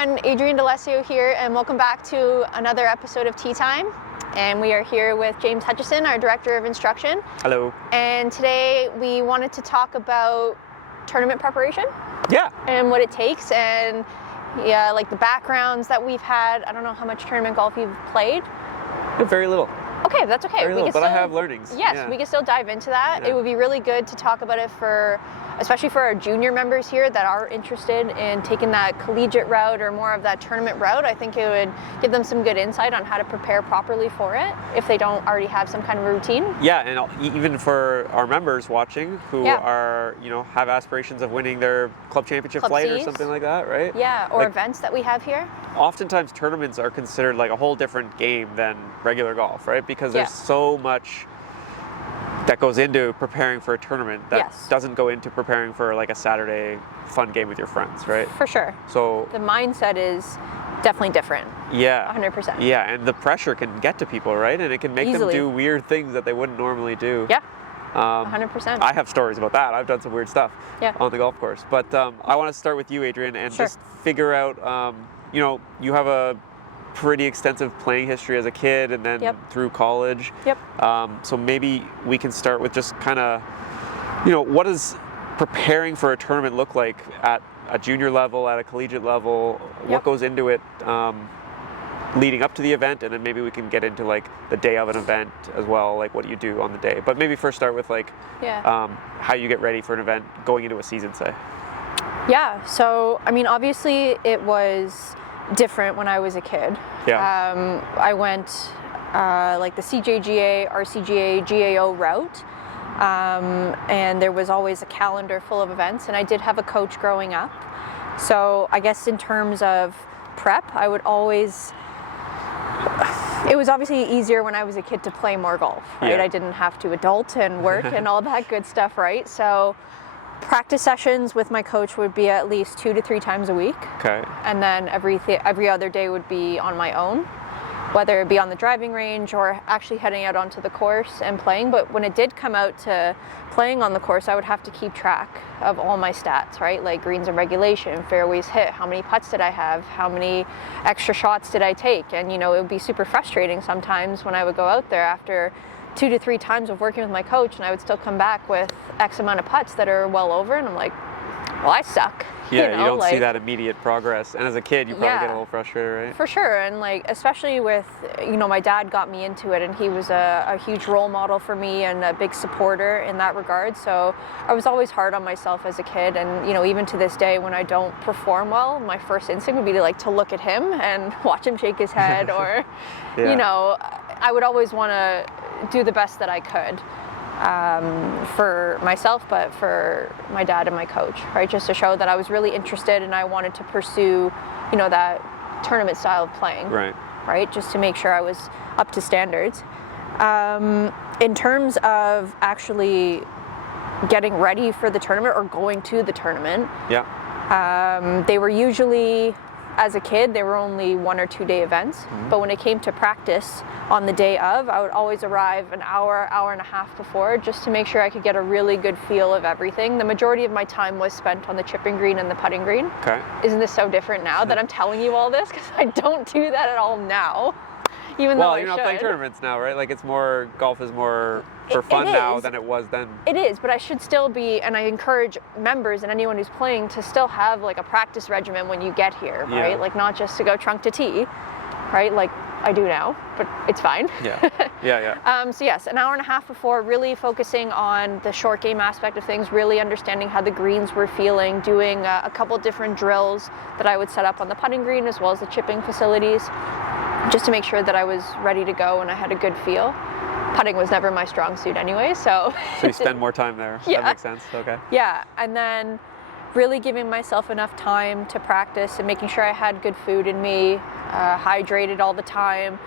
everyone, Adrienne D'Alessio here, and welcome back to another episode of Tea Time. And we are here with James Hutchison, our Director of Instruction. Hello. And today we wanted to talk about tournament preparation. Yeah. And what it takes, and like the backgrounds that we've had. I don't know how much tournament golf you've played. Very little. Okay, that's okay. Very little, but I have learnings. Yes, yeah. We can still dive into that. Yeah. It would be really good to talk about it especially for our junior members here that are interested in taking that collegiate route or more of that tournament route. I think it would give them some good insight on how to prepare properly for it if they don't already have some kind of routine. Yeah, and even for our members watching who are, have aspirations of winning their club championship flight or something like that, right? Yeah, or events that we have here. Oftentimes tournaments are considered like a whole different game than regular golf, right? Because there's so much that goes into preparing for a tournament that doesn't go into preparing for like a Saturday fun game with your friends, right? For sure. So the mindset is definitely different. Yeah. 100%. Yeah, and the pressure can get to people, right? And it can make them do weird things that they wouldn't normally do. Yeah. 100%. I have stories about that. I've done some weird stuff on the golf course. But I want to start with you, Adrienne, and just figure out, you have a pretty extensive playing history as a kid and then through college. Yep. So maybe we can start with just kind of, what does preparing for a tournament look like at a junior level, at a collegiate level? What goes into it leading up to the event? And then maybe we can get into like the day of an event as well, like what do you do on the day? But maybe first start with like how you get ready for an event going into a season, say. Yeah, so I mean, obviously it was different when I was a kid. Yeah. I went like the CJGA, RCGA, GAO route, and there was always a calendar full of events, and I did have a coach growing up. So I guess in terms of prep, it was obviously easier when I was a kid to play more golf, right? Yeah. I didn't have to adult and work and all that good stuff, right? So practice sessions with my coach would be at least 2 to 3 times a week. Okay. And then every other day would be on my own, whether it be on the driving range or actually heading out onto the course and playing. But when it did come out to playing on the course, I would have to keep track of all my stats, right? Like greens and regulation, fairways hit, how many putts did I have, how many extra shots did I take? And, it would be super frustrating sometimes when I would go out there after 2 to 3 times of working with my coach, and I would still come back with X amount of putts that are well over, and I'm like, well, I suck. Yeah, you don't see that immediate progress. And as a kid, you probably get a little frustrated, right? For sure. And like, especially with, my dad got me into it, and he was a huge role model for me and a big supporter in that regard. So I was always hard on myself as a kid. And, even to this day, when I don't perform well, my first instinct would be to look at him and watch him shake his head or, I would always want to do the best that I could for myself, but for my dad and my coach, right? Just to show that I was really interested and I wanted to pursue, that tournament style of playing, right? Just to make sure I was up to standards. In terms of actually getting ready for the tournament or going to the tournament, they were usually, as a kid, they were only 1 or 2 day events. But when it came to practice on the day of, I would always arrive an hour and a half before just to make sure I could get a really good feel of everything. The majority of my time was spent on the chipping green and the putting green. Okay. Isn't this so different now that I'm telling you all this? Because I don't do that at all now. Even though you're not playing tournaments now, right? Like golf is more for fun now than it was then. It is, but I should still be, and I encourage members and anyone who's playing to still have like a practice regimen when you get here, right? Like not just to go trunk to tee, right? Like I do now, but it's fine. So yes, an hour and a half before, really focusing on the short game aspect of things, really understanding how the greens were feeling, doing a couple different drills that I would set up on the putting green as well as the chipping facilities, just to make sure that I was ready to go and I had a good feel. Putting was never my strong suit anyway, so. So you spend more time there. That makes sense. Okay. Yeah, and then really giving myself enough time to practice and making sure I had good food in me, hydrated all the time.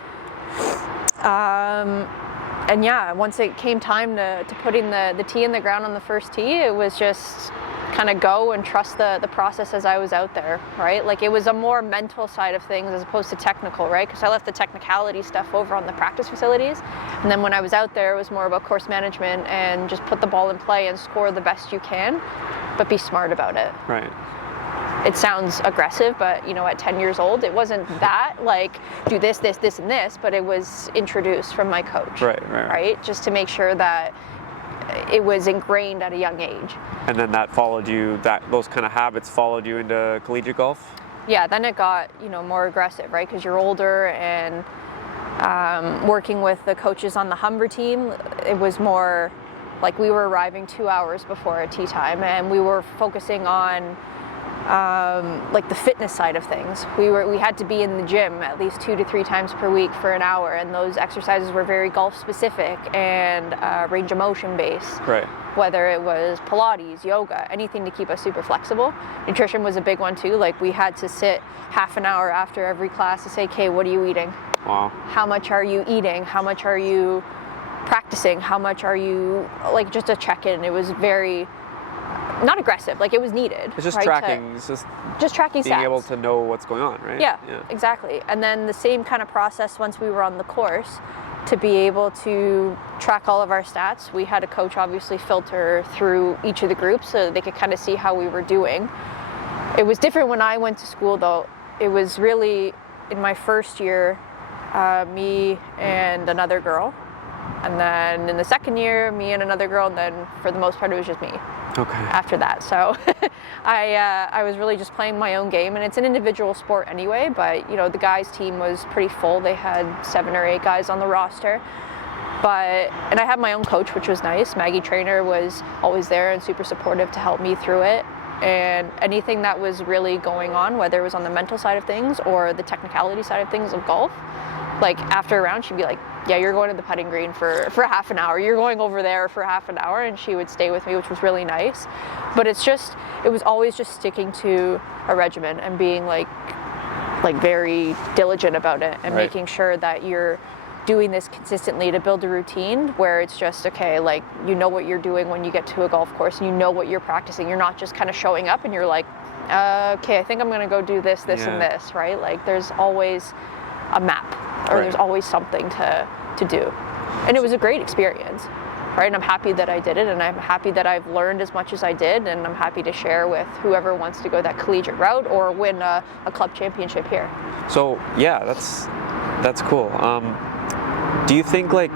And once it came time to putting the tee in the ground on the first tee, it was just kind of go and trust the process as I was out there, right? Like it was a more mental side of things as opposed to technical, right? Because I left the technicality stuff over on the practice facilities. And then when I was out there, it was more about course management and just put the ball in play and score the best you can, but be smart about it. Right. it sounds aggressive, but you know, at 10 years old, it wasn't that like do this, this, this, and this, but it was introduced from my coach. Right. Just to make sure that it was ingrained at a young age. And then that followed you, those kind of habits followed you into collegiate golf? Yeah, then it got, you know, more aggressive, right? Because you're older, and working with the coaches on the Humber team, it was more like we were arriving 2 hours before a tee time, and we were focusing on like the fitness side of things. We had to be in the gym at least 2 to 3 times per week for an hour, and those exercises were very golf specific and range of motion based. Right. Whether it was Pilates, yoga, anything to keep us super flexible. Nutrition was a big one too. Like we had to sit half an hour after every class to say, okay, what are you eating? Wow. How much are you eating? How much are you practicing? How much are you, like just a check-in. It was very, not aggressive, like it was needed. It's just right? tracking, it's just tracking being stats. able to know what's going on, right? Yeah, exactly. And then the same kind of process once we were on the course, to be able to track all of our stats. We had a coach obviously filter through each of the groups so that they could kind of see how we were doing. It was different when I went to school though. It was really in my first year, me and another girl. And then in the second year, me and another girl, and then for the most part it was just me. Okay. After that, so I was really just playing my own game, and it's an individual sport anyway. But you know, the guys' team was pretty full. They had 7 or 8 guys on the roster. And I had my own coach, which was nice. Maggie Trainer was always there and super supportive to help me through it. And anything that was really going on, whether it was on the mental side of things or the technicality side of things of golf, like after a round, she'd be like, yeah, you're going to the putting green for half an hour. You're going over there for half an hour, and she would stay with me, which was really nice. But it was always just sticking to a regimen and being like very diligent about it, and right. making sure that you're doing this consistently to build a routine where it's just, okay, like you know what you're doing when you get to a golf course, and you know what you're practicing. You're not just kind of showing up and you're like, okay, I think I'm gonna go do this, and this, right? Like there's always a map, or there's always something to do. And it was a great experience, right? And I'm happy that I did it, and I'm happy that I've learned as much as I did, and I'm happy to share with whoever wants to go that collegiate route or win a club championship here. So yeah, that's cool. Do you think like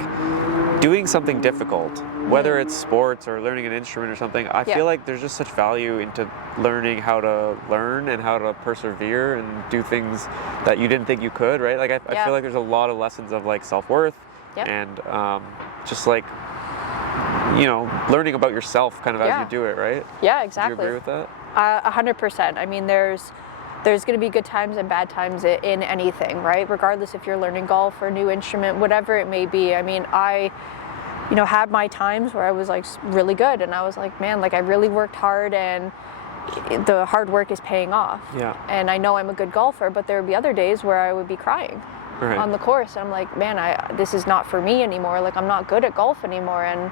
doing something difficult, whether it's sports or learning an instrument or something, I feel like there's just such value into learning how to learn and how to persevere and do things that you didn't think you could, right? Like I feel like there's a lot of lessons of like self-worth and just like, you know, learning about yourself kind of as you do it, right? Yeah, exactly. Do you agree with that? 100%. I mean, there's going to be good times and bad times in anything, right? Regardless if you're learning golf or a new instrument, whatever it may be. I mean, I had my times where I was like really good, and I was like, man, like I really worked hard, and the hard work is paying off. Yeah. And I know I'm a good golfer, but there would be other days where I would be crying on the course. And I'm like, man, this is not for me anymore. Like I'm not good at golf anymore, and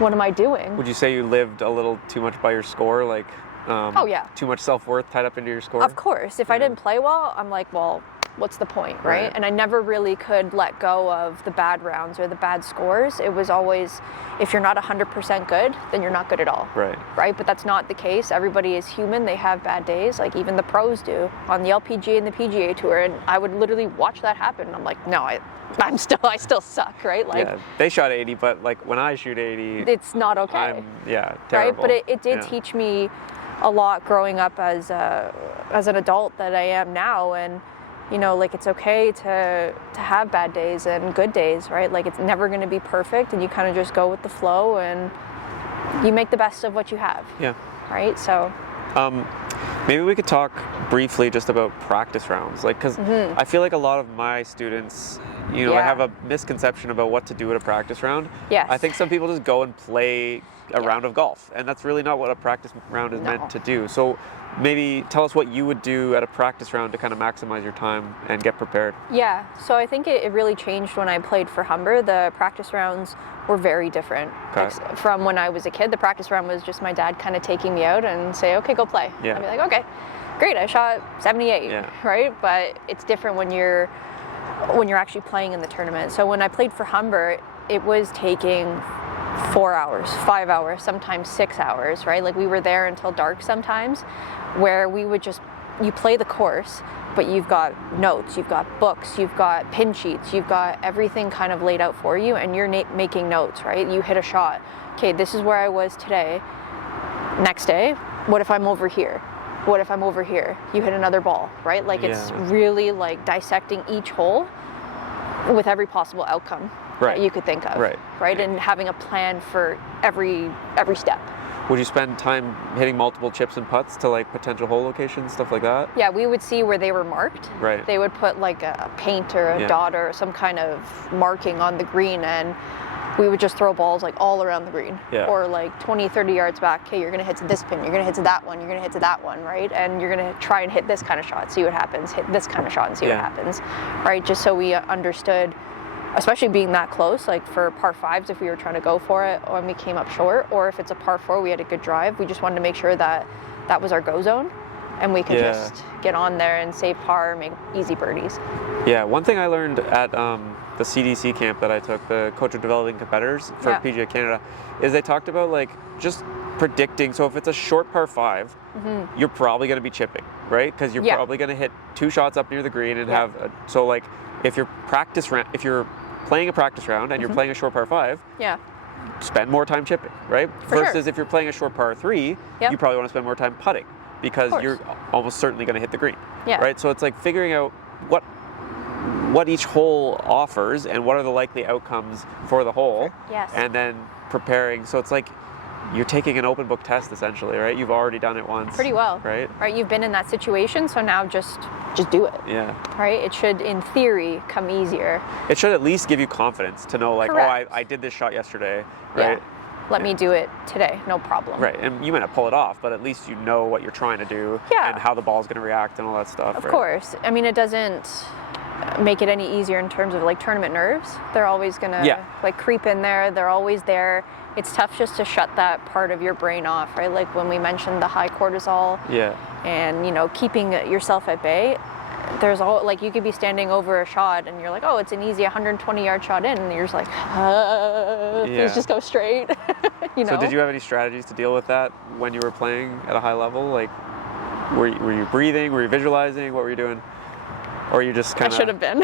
what am I doing? Would you say you lived a little too much by your score? Like, too much self-worth tied up into your score? Of course. If I didn't play well, I'm like, well, what's the point, right? And I never really could let go of the bad rounds or the bad scores. It was always, if you're not 100% good, then you're not good at all. Right? But that's not the case. Everybody is human. They have bad days. Like even the pros do on the LPGA and the PGA Tour. And I would literally watch that happen. And I'm like, no, I still suck, right? Like, yeah, they shot 80, but like when I shoot 80, it's not okay. I'm, terrible. Right? But it did teach me a lot growing up as an adult that I am now. And you know, like it's okay to have bad days and good days, right? Like it's never going to be perfect, and you kind of just go with the flow and you make the best of what you have. Yeah. Right? So maybe we could talk briefly just about practice rounds, like because I feel like a lot of my students, you know, I have a misconception about what to do at a practice round. Yes. I think some people just go and play a round of golf, and that's really not what a practice round is meant to do. So maybe tell us what you would do at a practice round to kind of maximize your time and get prepared. Yeah, so I think it really changed when I played for Humber. The practice rounds were very different from when I was a kid. The practice round was just my dad kind of taking me out and say, okay, go play. I'd be like, okay, great, I shot 78, right? But it's different when you're actually playing in the tournament. So when I played for Humber, it was taking 4 hours, 5 hours, sometimes 6 hours, right? Like we were there until dark sometimes. where we would just, you play the course, but you've got notes, you've got books, you've got pin sheets, you've got everything kind of laid out for you, and you're making notes, right? You hit a shot. Okay, this is where I was today. Next day, what if I'm over here? What if I'm over here? You hit another ball, right? Like it's really like dissecting each hole with every possible outcome that you could think of, right? And having a plan for every step. Would you spend time hitting multiple chips and putts to like potential hole locations, stuff like that? Yeah, we would see where they were marked. Right. They would put like a paint or a dot or some kind of marking on the green, and we would just throw balls like all around the green. Or like 20, 30 yards back. Okay, you're gonna hit to this pin, you're gonna hit to that one, you're gonna hit to that one, right? And you're gonna try and hit this kind of shot, see what happens, hit this kind of shot and see what happens, right? Just so we understood, especially being that close, like for par fives, if we were trying to go for it or we came up short, or if it's a par four, we had a good drive, we just wanted to make sure that that was our go zone and we could just get on there and save par, make easy birdies. Yeah, one thing I learned at the CDC camp that I took, the Coach of Developing Competitors for PGA Canada, is they talked about like just predicting. So if it's a short par five, you're probably going to be chipping, right? Because you're probably going to hit 2 shots up near the green and have so like if you're playing a practice round and you're playing a short par five, spend more time chipping, right? Versus if you're playing a short par three, you probably want to spend more time putting because you're almost certainly going to hit the green, right? So it's like figuring out what each hole offers and what are the likely outcomes for the hole, and then preparing. So it's like you're taking an open book test essentially, right? You've already done it once. Pretty well, right? Right. You've been in that situation, so now just do it. Yeah. Right. It should, in theory, come easier. It should at least give you confidence to know, like, oh, I did this shot yesterday, right? Yeah. Let me do it today, no problem. Right, and you might not pull it off, but at least you know what you're trying to do and how the ball's going to react and all that stuff. Of course. I mean, it doesn't make it any easier in terms of like tournament nerves. They're always going to like creep in there. They're always there. It's tough just to shut that part of your brain off, right? Like when we mentioned the high cortisol and, you know, keeping yourself at bay. There's all like you could be standing over a shot and you're like, oh, it's an easy 120-yard shot in, and you're just like, please just go straight. You know. So did you have any strategies to deal with that when you were playing at a high level? Like, were you breathing? Were you visualizing? What were you doing? Or you just kind of? I should have been.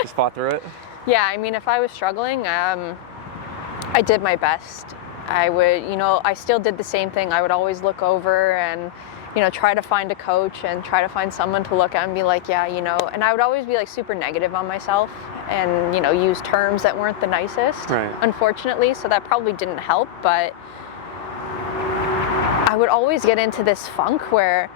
Just fought through it. Yeah, I mean, if I was struggling, I did my best. I would, you know, I still did the same thing. I would always look over and, you know, try to find a coach and try to find someone to look at and be like, yeah, you know, and I would always be like super negative on myself and, you know, use terms that weren't the nicest, unfortunately. So that probably didn't help, but I would always get into this funk where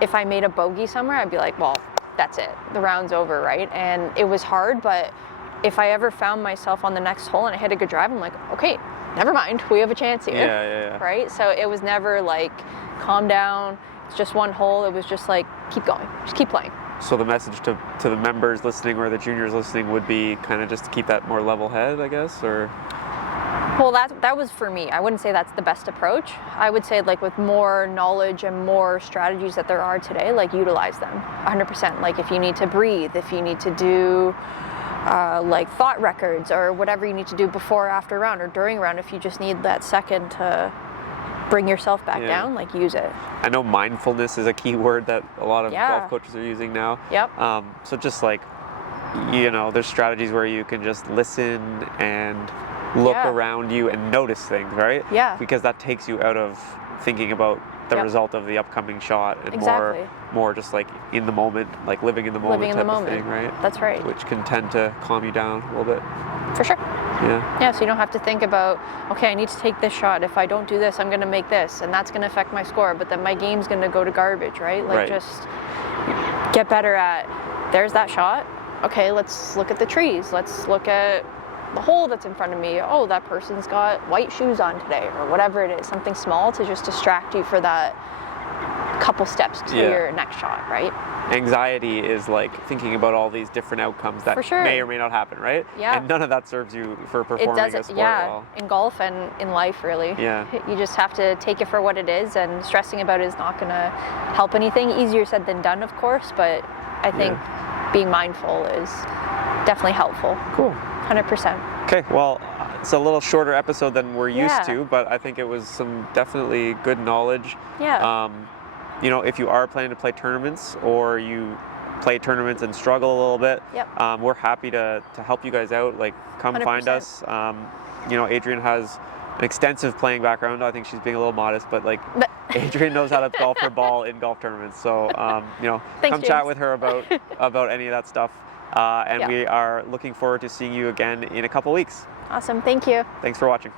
if I made a bogey somewhere, I'd be like, well, that's it. The round's over, right? And it was hard, but if I ever found myself on the next hole and I hit a good drive, I'm like, okay, never mind, we have a chance here, right? So it was never like, calm down, it's just one hole. It was just like, keep going, just keep playing. So the message to the members listening or the juniors listening would be kind of just to keep that more level head, I guess, or? Well, that was for me. I wouldn't say that's the best approach. I would say like with more knowledge and more strategies that there are today, like utilize them 100%. Like if you need to breathe, if you need to do like thought records or whatever you need to do before or after a round or during a round, if you just need that second to bring yourself back down, like use it. I know mindfulness is a key word that a lot of golf coaches are using now. So just like, you know, there's strategies where you can just listen and look around you and notice things, right? Because that takes you out of thinking about the result of the upcoming shot and more just like in the moment, like living in the moment of thing, right? That's right. Which can tend to calm you down a little bit. For sure. Yeah, so you don't have to think about, okay, I need to take this shot. If I don't do this, I'm going to make this, and that's going to affect my score, but then my game's going to go to garbage, right? Like just get better at, there's that shot. Okay, let's look at the trees. Let's look at the hole that's in front of me. Oh, that person's got white shoes on today, or whatever it is. Something small to just distract you for that couple steps to your next shot, right? Anxiety is like thinking about all these different outcomes that may or may not happen, right? And none of that serves you for performing a sport well. In golf and in life, really. You just have to take it for what it is, and stressing about it is not going to help anything. Easier said than done, of course, but I think being mindful is definitely helpful. Cool. 100%. Okay, well, it's a little shorter episode than we're used to, but I think it was some definitely good knowledge. you know, if you are planning to play tournaments or you play tournaments and struggle a little bit, Yep. we're happy to help you guys out. Like, come 100%. find us. You know, Adrienne has an extensive playing background. I think she's being a little modest, but like Adrienne knows how to golf her ball in golf tournaments. So, you know, Thanks, come chat James. with her about any of that stuff. And Yeah. we are looking forward to seeing you again in a couple weeks. Awesome. Thank you. Thanks for watching.